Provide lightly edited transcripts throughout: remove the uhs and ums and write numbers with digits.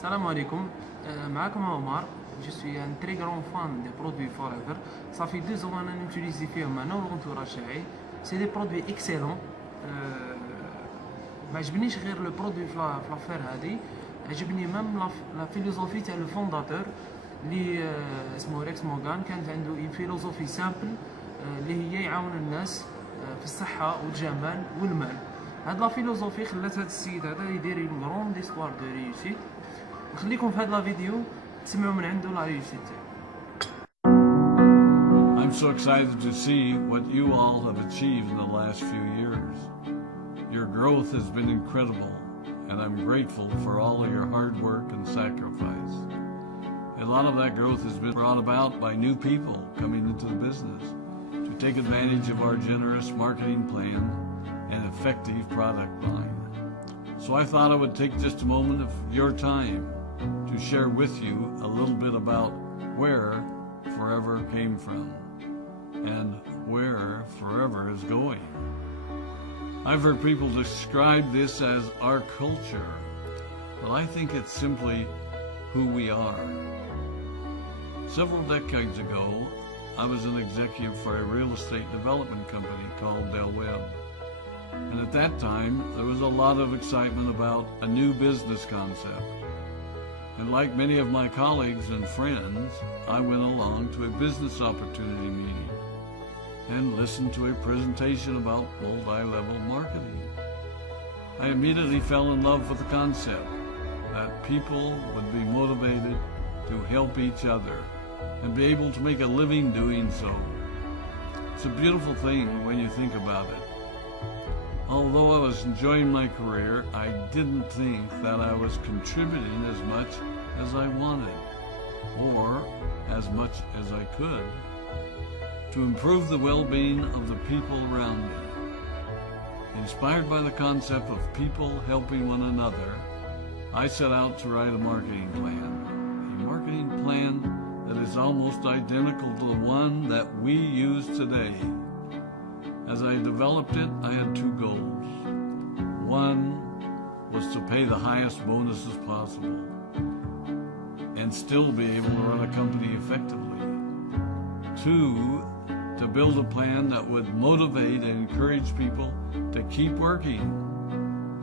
Salam alaikum, معاكم Omar. Je suis un très grand fan des produits Forever. Ça fait 2 ans que j'utilise فيهم أنا والانتوراج تاعي. C'est des produits excellents. ما عجبنيش غير لو برودوي في لافير هادي، عجبني ميم لا فيلوزوفي تاع لو فونداتور اللي اسمه ريكس مورغان. كانت عنده فيلوزوفي سامبل اللي هي يعاون الناس في الصحة والجمال والمال. هاد لا فيلوزوفي خلات هاد السيد هذا يدير اون غروند استوار دو ريوسيت. نخليكم في هاد لا فيديو تسمعوا من عنده لا ريوسيت. I'm so excited to see what you all have achieved in the last few years. Your growth has been incredible, and I'm grateful for all of your hard work and sacrifice. A lot of that growth has been brought about by new people coming into the business to take advantage of our generous marketing plan and effective product line. So I thought I would take just a moment of your time to share with you a little bit about where Forever came from and where Forever is going. I've heard people describe this as our culture, but I think it's simply who we are. Several decades ago, I was an executive for a real estate development company called Del Webb. And at that time, there was a lot of excitement about a new business concept. And like many of my colleagues and friends, I went along to a business opportunity meeting and listened to a presentation about multi-level marketing. I immediately fell in love with the concept that people would be motivated to help each other and be able to make a living doing so. It's a beautiful thing when you think about it. Although I was enjoying my career, I didn't think that I was contributing as much as I wanted, or as much as I could, to improve the well-being of the people around me. Inspired by the concept of people helping one another, I set out to write a marketing plan that is almost identical to the one that we use today. As I developed it, I had 2 goals. One was to pay the highest bonuses possible and still be able to run a company effectively. 2, to build a plan that would motivate and encourage people to keep working.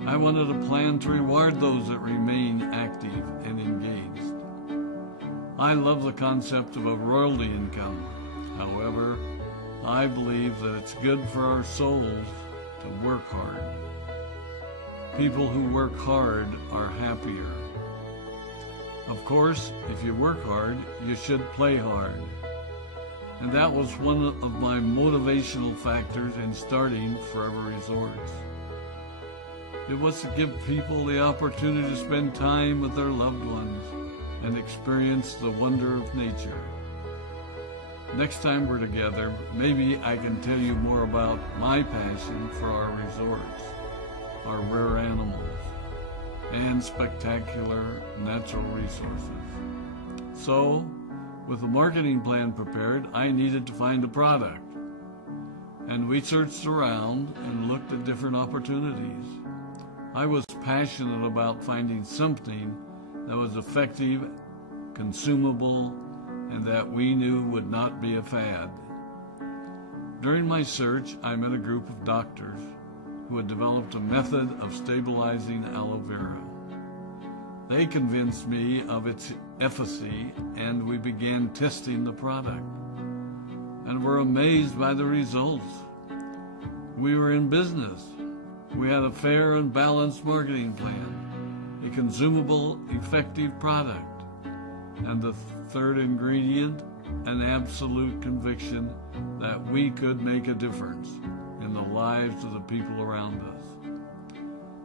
I wanted a plan to reward those that remain active and engaged. I love the concept of a royalty income. However, I believe that it's good for our souls to work hard. People who work hard are happier. Of course, if you work hard, you should play hard. And that was one of my motivational factors in starting Forever Resorts. It was to give people the opportunity to spend time with their loved ones and experience the wonder of nature. Next time we're together, maybe I can tell you more about my passion for our resorts, our rare animals, and spectacular natural resources. So, with the marketing plan prepared, I needed to find a product. And we searched around and looked at different opportunities. I was passionate about finding something that was effective, consumable, and that we knew would not be a fad. During my search, I met a group of doctors who had developed a method of stabilizing aloe vera. They convinced me of its efficacy, and we began testing the product, and were amazed by the results. We were in business. We had a fair and balanced marketing plan, a consumable, effective product, and the third ingredient, an absolute conviction that we could make a difference in the lives of the people around us.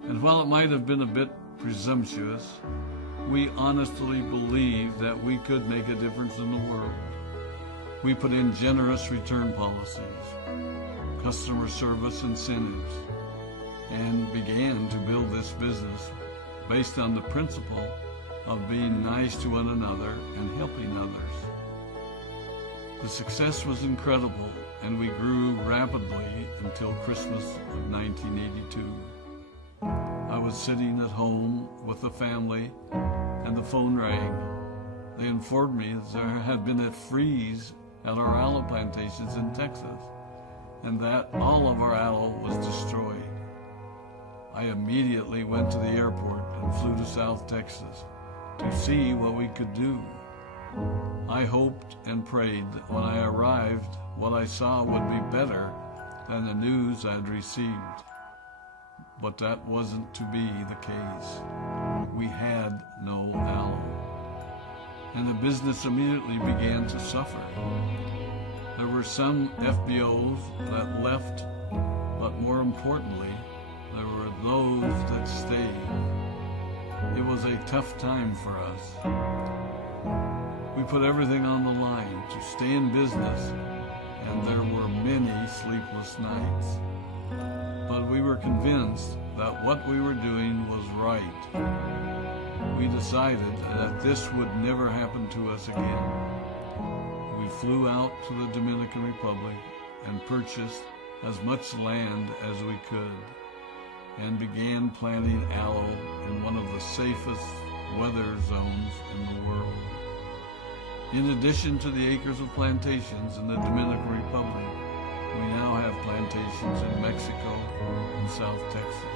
And while it might have been a bit presumptuous, we honestly believed that we could make a difference in the world. We put in generous return policies, customer service incentives, and began to build this business based on the principle of being nice to one another and helping others. The success was incredible, and we grew rapidly until Christmas of 1982. I was sitting at home with the family, and and the phone rang. They informed me that there had been a freeze at our aloe plantations in Texas, and that all of our aloe was destroyed. I immediately went to the airport and flew to South Texas to see what we could do. I hoped and prayed that when I arrived, what I saw would be better than the news I'd received. But that wasn't to be the case. We had no aloe. And the business immediately began to suffer. There were some FBOs that left, but more importantly, there were those that stayed. It was a tough time for us. We put everything on the line to stay in business, and there were many sleepless nights. But we were convinced that what we were doing was right. We decided that this would never happen to us again. We flew out to the Dominican Republic and purchased as much land as we could and began planting aloe in one of the safest weather zones in the world. In addition to the acres of plantations in the Dominican Republic, we now have plantations in Mexico and South Texas.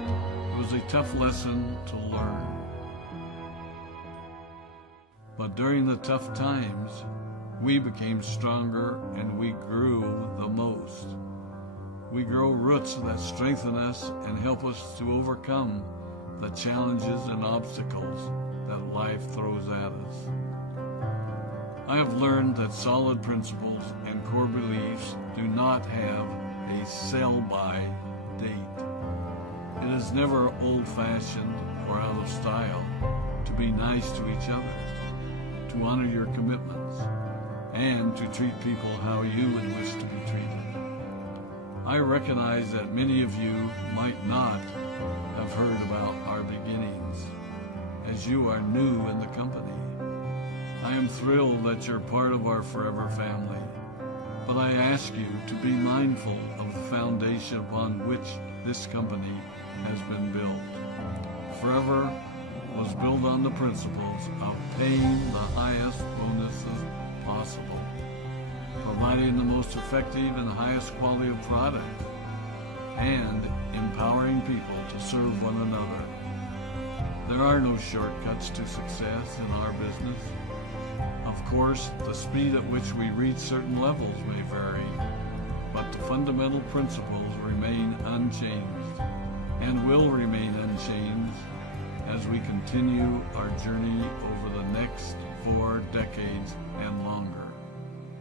It was a tough lesson to learn. But during the tough times, we became stronger and we grew the most. We grow roots that strengthen us and help us to overcome the challenges and obstacles that life throws at us. I have learned that solid principles and core beliefs do not have a sell-by date. It is never old-fashioned or out of style to be nice to each other, to honor your commitments, and to treat people how you would wish to be treated. I recognize that many of you might not have heard about our beginnings, as you are new in the company. I am thrilled that you're part of our Forever family, but I ask you to be mindful of the foundation upon which this company has been built. Forever was built on the principles of paying the highest bonuses possible, providing the most effective and highest quality of product, and empowering people to serve one another. There are no shortcuts to success in our business. Of course, the speed at which we reach certain levels may vary, but the fundamental principles remain unchanged and will remain unchanged as we continue our journey over the next